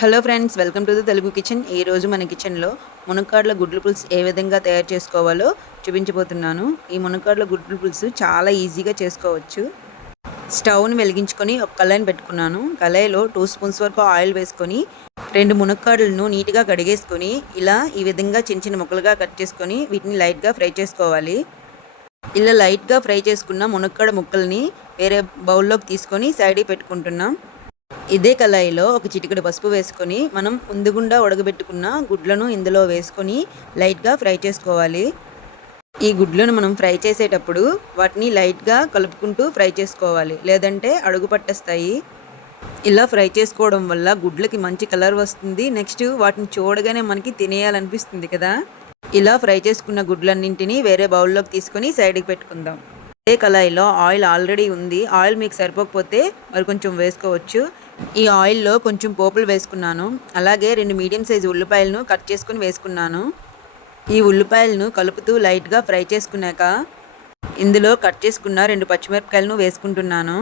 Hello friends welcome to the Telugu kitchen. ఈ రోజు మన కిచెన్లో మునక్కాడల గుడ్లు పులుసు ఏ విధంగా తయారు చేసుకోవాలో చూపించబోతున్నాను. ఈ మునక్కాడల గుడ్లు పులుసు చాలా ఈజీగా చేసుకోవచ్చు. స్టవ్ని వెలిగించుకొని ఒక కళాయిని పెట్టుకున్నాను. కళాయిలో టూ స్పూన్స్ వరకు ఆయిల్ వేసుకొని రెండు మునక్కాడలను నీట్గా కడిగేసుకొని ఇలా ఈ విధంగా చిన్న చిన్న ముక్కలుగా కట్ చేసుకొని వీటిని లైట్గా ఫ్రై చేసుకోవాలి. ఇలా లైట్గా ఫ్రై చేసుకున్న మునక్కాడ ముక్కల్ని వేరే బౌల్లోకి తీసుకొని సైడ్కి పెట్టుకుంటున్నాం. ఇదే కళాయిలో ఒక చిటికెడు పసుపు వేసుకొని మనం ముందుగుండా ఉడకబెట్టుకున్న గుడ్లను ఇందులో వేసుకొని లైట్గా ఫ్రై చేసుకోవాలి. ఈ గుడ్లను మనం ఫ్రై చేసేటప్పుడు వాటిని లైట్గా కలుపుకుంటూ ఫ్రై చేసుకోవాలి. లేదంటే అడుగు పట్టేస్తాయి. ఇలా ఫ్రై చేసుకోవడం వల్ల గుడ్లకి మంచి కలర్ వస్తుంది. నెక్స్ట్ వాటిని చూడగానే మనకి తినేయాలనిపిస్తుంది కదా. ఇలా ఫ్రై చేసుకున్న గుడ్లన్నింటినీ వేరే బౌల్లోకి తీసుకొని సైడ్కి పెట్టుకుందాం. అదే కళాయిలో ఆయిల్ ఆల్రెడీ ఉంది ఆయిల్ మీకు సరిపోకపోతే మరి కొంచెం వేసుకోవచ్చు. ఈ ఆయిల్లో కొంచెం పోపులు వేసుకున్నాను. అలాగే రెండు మీడియం సైజు ఉల్లిపాయలను కట్ చేసుకుని వేసుకున్నాను. ఈ ఉల్లిపాయలను కలుపుతూ లైట్గా ఫ్రై చేసుకున్నాక ఇందులో కట్ చేసుకున్న రెండు పచ్చిమిరపకాయలను వేసుకుంటున్నాను.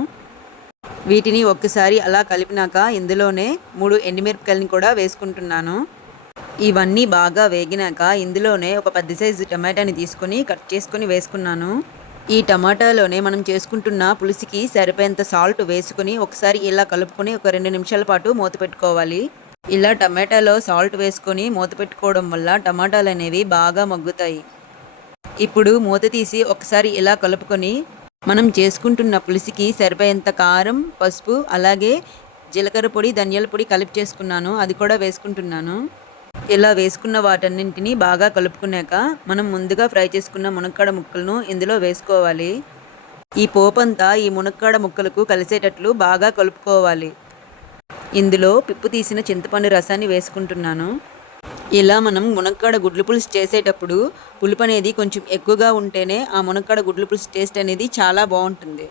వీటిని ఒక్కసారి అలా కలిపినాక ఇందులోనే మూడు ఎండుమిరపకాయలని కూడా వేసుకుంటున్నాను. ఇవన్నీ బాగా వేగినాక ఇందులోనే ఒక పెద్ద సైజు టమాటాని తీసుకొని కట్ చేసుకొని వేసుకున్నాను. ఈ టమాటాలోనే మనం చేసుకుంటున్న పులుసుకి సరిపోయేంత సాల్ట్ వేసుకుని ఒకసారి ఇలా కలుపుకొని ఒక రెండు నిమిషాల పాటు మూత పెట్టుకోవాలి. ఇలా టమాటాలో సాల్ట్ వేసుకొని మూత పెట్టుకోవడం వల్ల టమాటాలు అనేవి బాగా మగ్గుతాయి. ఇప్పుడు మూత తీసి ఒకసారి ఇలా కలుపుకొని మనం చేసుకుంటున్న పులుసుకి సరిపోయేంత కారం పసుపు అలాగే జీలకర్ర పొడి ధనియాల పొడి కలిపి చేసుకున్నాను. అది కూడా వేసుకుంటున్నాను. ఇలా వేసుకున్న వాటన్నింటినీ బాగా కలుపుకున్నాక మనం ముందుగా ఫ్రై చేసుకున్న మునక్కాడ ముక్కలను ఇందులో వేసుకోవాలి. ఈ పోపంతా ఈ మునక్కాడ ముక్కలకు కలిసేటట్లు బాగా కలుపుకోవాలి. ఇందులో పిప్పు తీసిన చింతపండు రసాన్ని వేసుకుంటున్నాను. ఇలా మనం మునక్కాడ గుడ్లు పులుసు చేసేటప్పుడు పులుపు అనేది కొంచెం ఎక్కువగా ఉంటేనే ఆ మునక్కాడ గుడ్లు పులుసు టేస్ట్ అనేది చాలా బాగుంటుంది.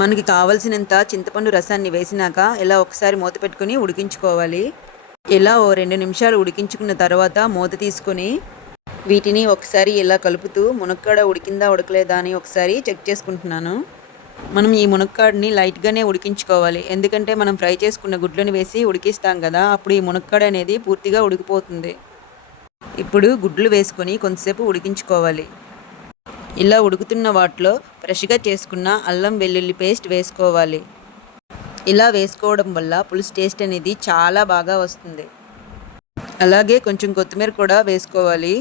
మనకి కావలసినంత చింతపండు రసాన్ని వేసినాక ఇలా ఒకసారి మూత పెట్టుకుని ఉడికించుకోవాలి. ఇలా ఓ రెండు నిమిషాలు ఉడికించుకున్న తర్వాత మూత తీసుకొని వీటిని ఒకసారి ఇలా కలుపుతూ మునక్కాడ ఉడికిందా ఉడకలేదా అని ఒకసారి చెక్ చేసుకుంటున్నాను. మనం ఈ మునక్కాడని లైట్గానే ఉడికించుకోవాలి. ఎందుకంటే మనం ఫ్రై చేసుకున్న గుడ్లను వేసి ఉడికిస్తాం కదా అప్పుడు ఈ మునక్కాడ అనేది పూర్తిగా ఉడికిపోతుంది. ఇప్పుడు గుడ్లు వేసుకొని కొంతసేపు ఉడికించుకోవాలి. ఇలా ఉడుకుతున్న వాటిలో ఫ్రెష్గా చేసుకున్న అల్లం వెల్లుల్లి పేస్ట్ వేసుకోవాలి. ఇలా వేసుకోవడం వల్ల పులుసు టేస్ట్ అనేది చాలా బాగా వస్తుంది. అలాగే కొంచెం కొత్తిమీర కూడా వేసుకోవాలి.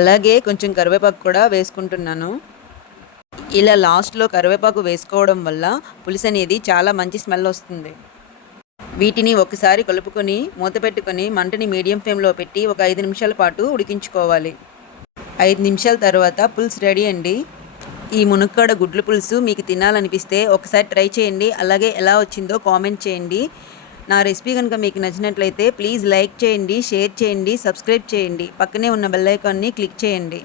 అలాగే కొంచెం కరివేపాకు కూడా వేసుకుంటున్నాను. ఇలా లాస్ట్లో కరివేపాకు వేసుకోవడం వల్ల పులుసు అనేది చాలా మంచి స్మెల్ వస్తుంది. వీటిని ఒకసారి కలుపుకొని మూత పెట్టుకొని మంటని మీడియం ఫ్లేమ్లో పెట్టి ఒక ఐదు నిమిషాల పాటు ఉడికించుకోవాలి. ఐదు నిమిషాల తర్వాత పులుసు రెడీ అండి. ఈ మునక్కాడ గుడ్ల పులుసు మీకు తినాలనిపిస్తే ఒకసారి ట్రై చేయండి. అలాగే ఎలా వచ్చిందో కామెంట్ చేయండి. నా రెసిపీ కనుక మీకు నచ్చినట్లయితే ప్లీజ్ లైక్ చేయండి షేర్ చేయండి సబ్స్క్రైబ్ చేయండి. పక్కనే ఉన్న బెల్ ఐకాన్ని క్లిక్ చేయండి.